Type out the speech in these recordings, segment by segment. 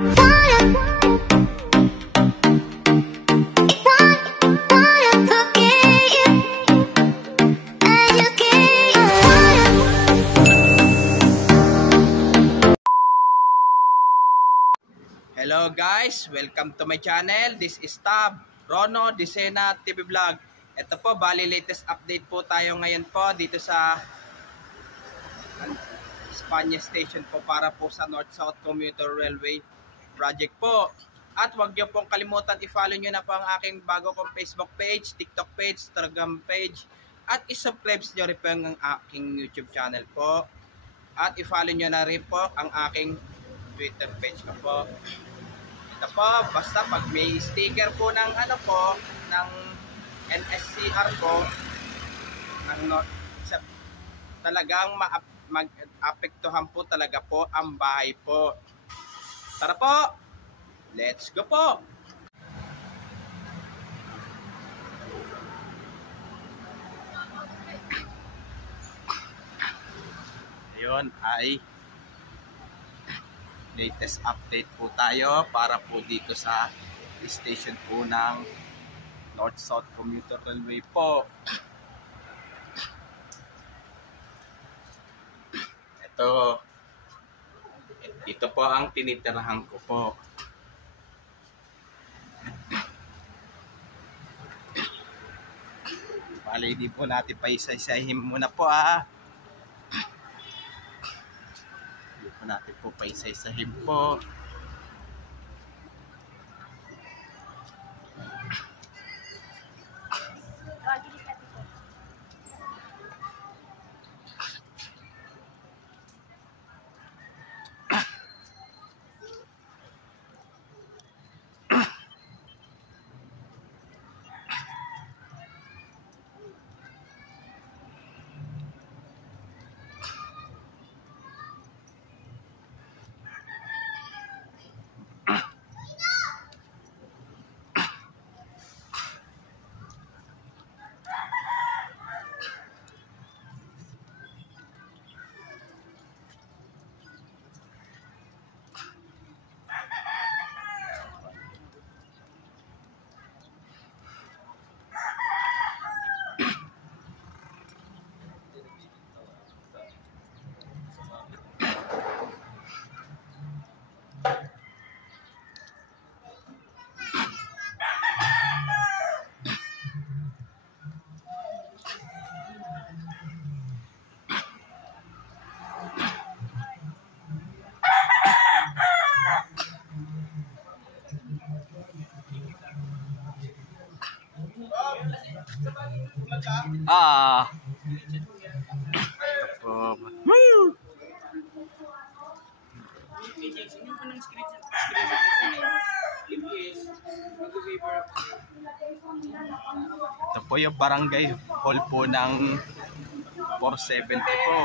Hello guys, welcome to my channel. This is Tab Rono Disena TV Vlog. Ito po, bali latest update po tayo ngayon po dito sa Espanya Station po para po sa North-South Commuter Railway project po. At huwag niyo pong kalimutan i-follow niyo na po ang aking bago kong Facebook page, TikTok page, Instagram page, at i-subscribe niyo rin po ang aking YouTube channel po. At i-follow niyo na rin po ang aking Twitter page ko po. Ito po, basta pag may sticker po ng ano po, ng NSCR po, talagang mag-apektuhan po talaga po ang bahay po. Tara po, let's go po! Ayun ay latest update po tayo para po dito sa station po ng North-South Commuter Railway po. Ito po ang tinitirahan ko po. Bali, di po natin pa isa-isahin muna po natin po pa isa-isahin po. Ito po yung barangay hall po ng 470 po.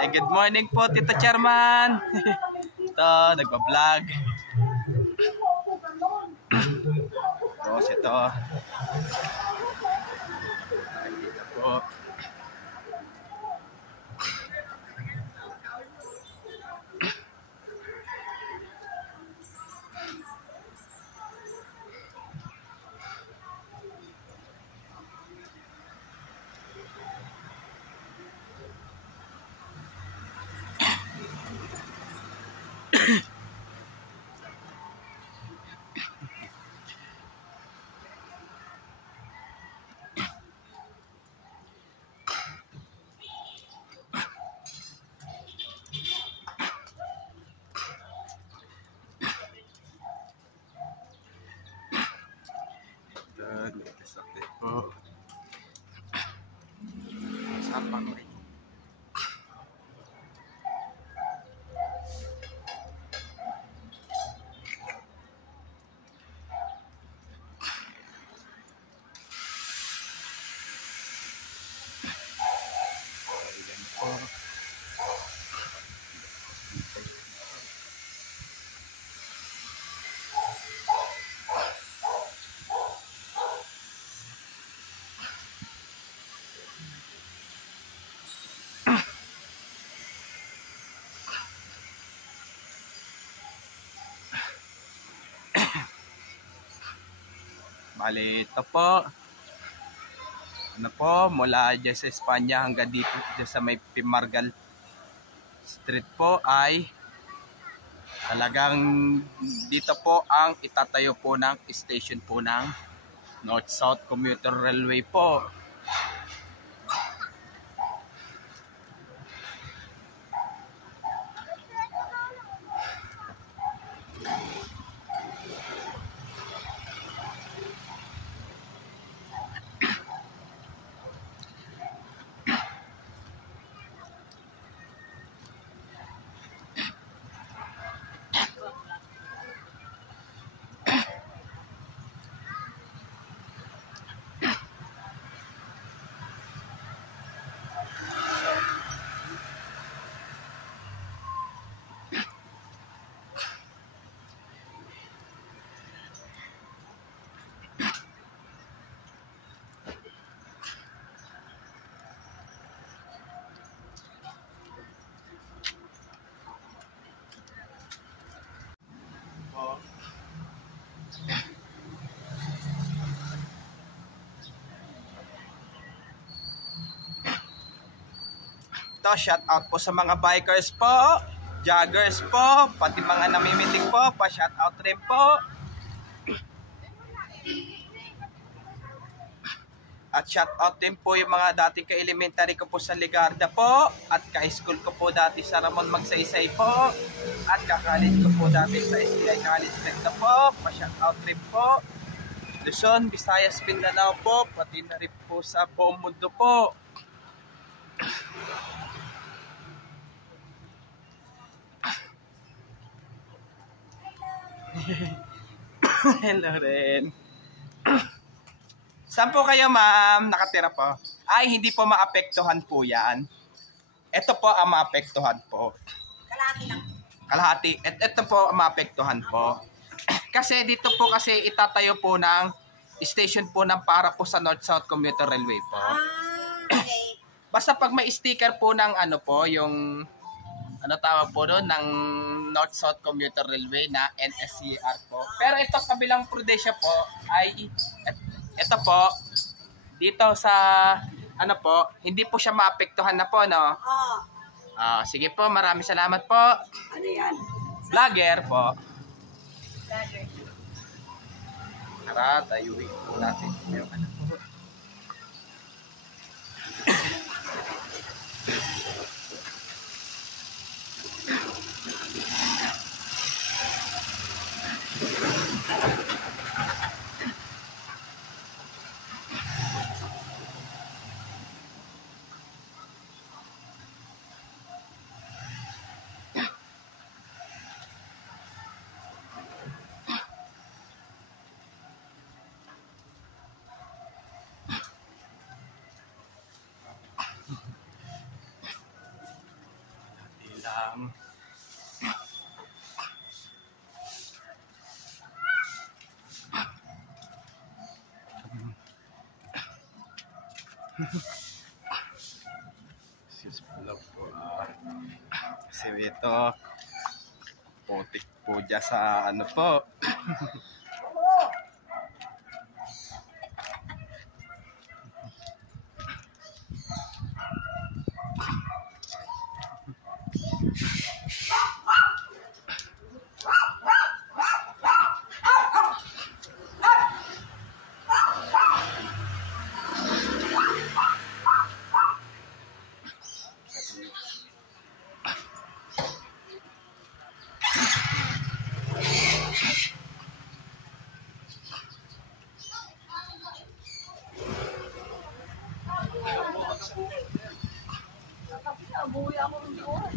Hey, good morning po, Tito Chairman. Ito, nagpa-vlog. Tapos ito. Dito po. Bali, ito po. Ano po, mula dyan sa Espanya hanggang dito dyan sa may Pimargal Street po ay talagang dito po ang itatayo po ng station po ng North-South Commuter Railway po. Ito, shout out po sa mga bikers po, joggers po, pati mga namimiting po, pa-shout out rin po. At shout out din po yung mga dating ka-elementary ko po sa Ligarda po, at ka-school ko po dati sa Ramon Magsaysay po, at ka-college ko po dati sa STI College Recta po, pa-shout out rin po. Luzon, Visayas, Mindanao po, pati na rin po sa buong mundo po. Hello rin. Saan po kayo, ma'am? Nakatira po? Ay, hindi po maapektuhan po yan. Ito po ang maapektuhan po. Kalahati lang. Kalahati. Ito po ang maapektuhan po. Kasi dito po kasi itatayo po ng station po ng para po sa North-South Commuter Railway po. Okay. Basta pag may sticker po ng ano po, yung ano tawag po doon, ng North-South Commuter Railway na NSCR po. Pero ito kabilang Prudencia po ay ito po dito sa ano po, hindi po siya maapektuhan na po, no? Oo. Sige po, maraming salamat po. Ano yan? Vlogger po. Vlogger. Tara, tayuin po natin yung ano po. Lang. Kasi ito putik po dyan sa ano po. Nabuhay ako ng oras.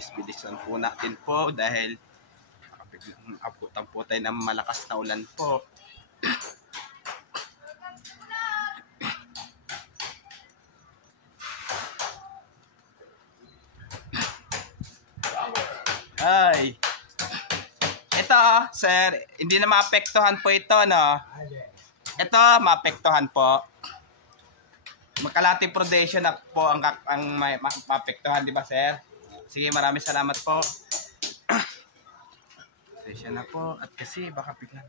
bilis-bilisan po natin po dahil abutan po tayo ng malakas na ulan po. Ay. Ito, sir, hindi na maapektuhan po ito, no? Ito, maapektuhan po. Magkalating prodation na po ang maapektuhan, di ba, sir? Sige, maraming salamat po. Pasensya na po. At kasi, baka biglang...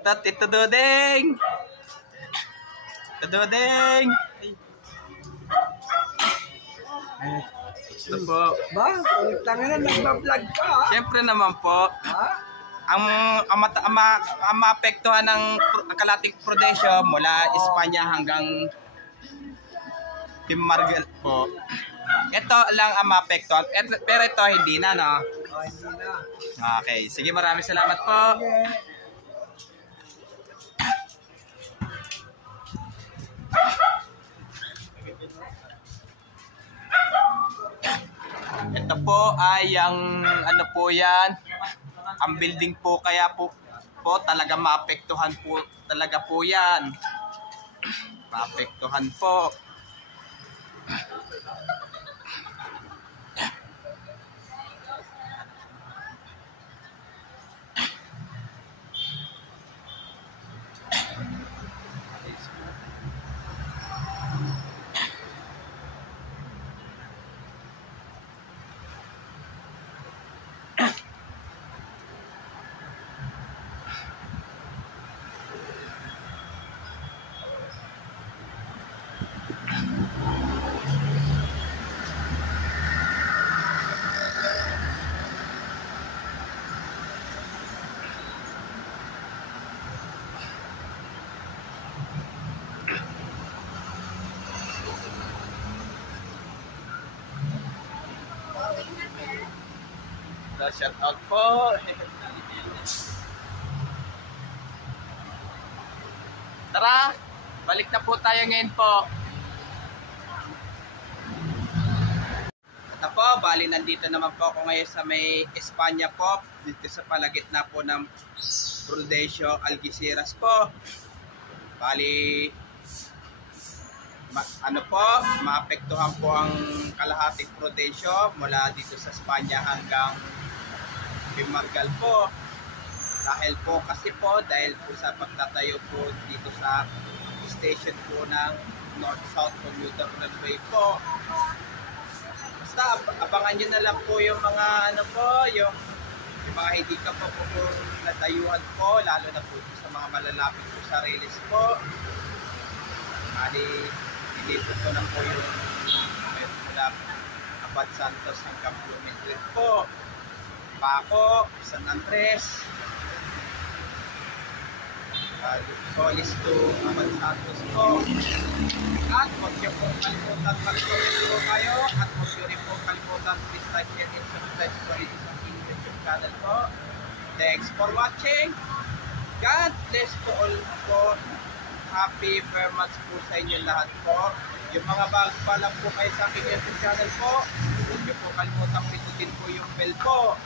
Ito, Tito Duding! Tito Duding! Ito po. Ba? Tanga na, nagbablog ka ha? Siyempre naman po. Ha? Ang maapektuhan ng kalating prodesyo mula Espanya hanggang Tim Margal po. Ito lang ang maapektuhan. Pero ito hindi na, no? Oh, hindi na. Okay. Sige, maraming salamat po. Ito po ay ang ano po yan, ang building po kaya po talaga maapektuhan po talaga po yan. Maapektuhan po. Shout out po. Tara, balik na po tayo ngayon po. Ito po, bali nandito naman po ako ngayon sa may Espanya po. Dito sa palagitna po ng Prudencio Algeciras po. Bali, ano po, maapektuhan po ang kalahating Prudencio mula dito sa Espanya hanggang Margal po. Dahil po dahil po sa pagtatayo po dito sa station po ng North-South Commuter Railway po. Basta abangan nyo na lang po yung mga ano po, yung mga hindi ka po natayuan po, lalo na po sa mga malalapit po sa release po. Bali, dito po na po yung Abad Santos hanggang Blumentritt po. Paco, San Andres, Solis to Abad Santos po. At huwag niyo po kalimutan mag-comment po kayo at huwag niyo rin po kalimutan please like and subscribe po ito sa aking YouTube channel po. Thanks for watching. God bless to all po. Happy Vermont po sa inyo lahat po. Yung mga bago pa lang po kayo sa aking YouTube channel po, huwag niyo po kalimutan pindutin po yung bell po.